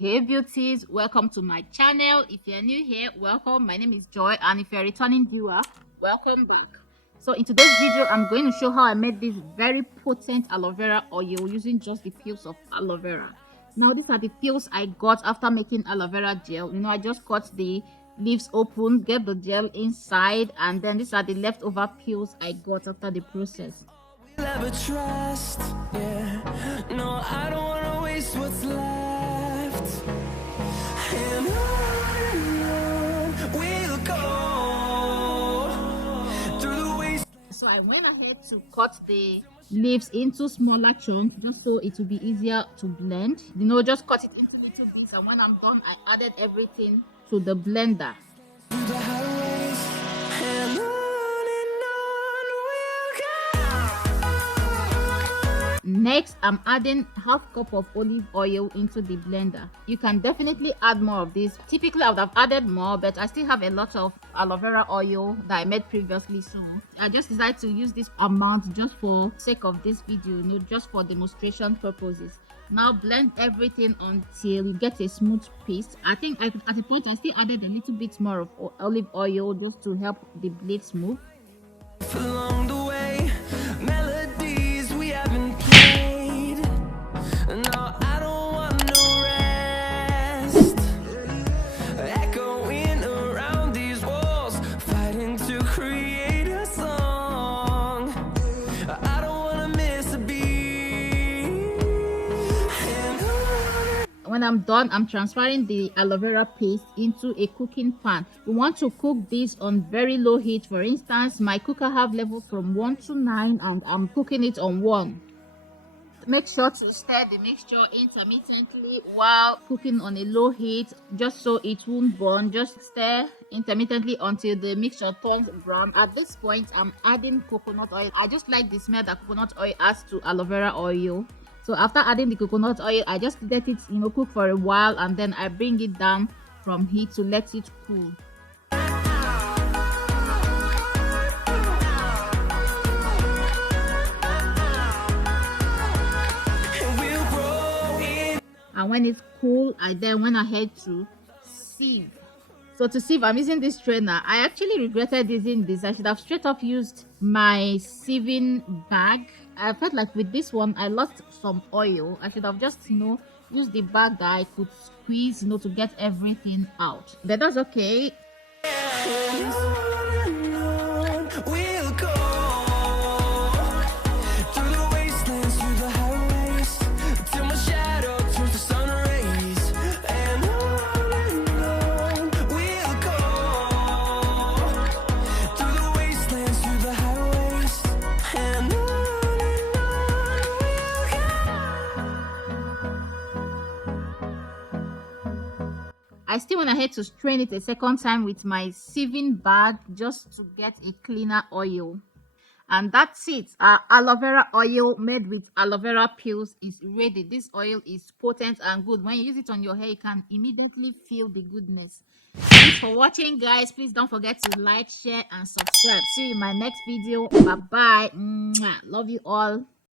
Hey beauties, welcome to my channel. If you're new here, welcome. My name is Joy, and if you're a returning viewer, welcome back. So in today's video, I'm going to show how I made this very potent aloe vera oil using just the peels of aloe vera. Now these are the peels I got after making aloe vera gel. I just cut the leaves open, get the gel inside, and then these are the leftover peels I got after the process. Never trust, yeah. No, I don't want to waste what's left. And on we'll go through the waste. So I went ahead to cut the leaves into smaller chunks just so it will be easier to blend. Just cut it into little bits, and when I'm done, I added everything to the blender. Through the highways and on we'll go. Next, I'm adding half cup of olive oil into the blender. You can definitely add more of this. Typically I would have added more, but I still have a lot of aloe vera oil that I made previously, so I just decided to use this amount just for sake of this video, just for demonstration purposes. Now blend everything until you get a smooth paste. I think at a point I still added a little bit more of olive oil just to help the blade smooth. Along the way, melodies we haven't played. No, I don't want no rest. Echoing around these walls, fighting to create a song. I don't want to miss a beat. When I'm done, I'm transferring the aloe vera paste into a cooking pan. We want to cook this on very low heat. For instance, my cooker have level from 1 to 9 and I'm cooking it on 1. Make sure to stir the mixture intermittently while cooking on a low heat, just so it won't burn. Just stir intermittently until the mixture turns brown. At this point, I'm adding coconut oil. I just like the smell that coconut oil adds to aloe vera oil. So after adding the coconut oil, I just let it cook for a while, and then I bring it down from heat to let it cool. And when it's cool, I then went ahead to sieve. So to sieve, I'm using this strainer. I actually regretted using this. I should have straight up used my sieving bag. I felt like with this one, I lost some oil. I should have just, used the bag that I could squeeze, to get everything out. But that's okay. We'll go through the wastelands, through the highways, till my shadow turns to sun rays. And on we'll go through the wastelands, through the highways, and on I still went ahead to strain it a second time with my sieving bag just to get a cleaner oil. And that's it. Our aloe vera oil made with aloe vera peels is ready. This oil is potent and good. When you use it on your hair, you can immediately feel the goodness. Thanks for watching, guys. Please don't forget to like, share, and subscribe. See you in my next video. Bye bye. Love you all.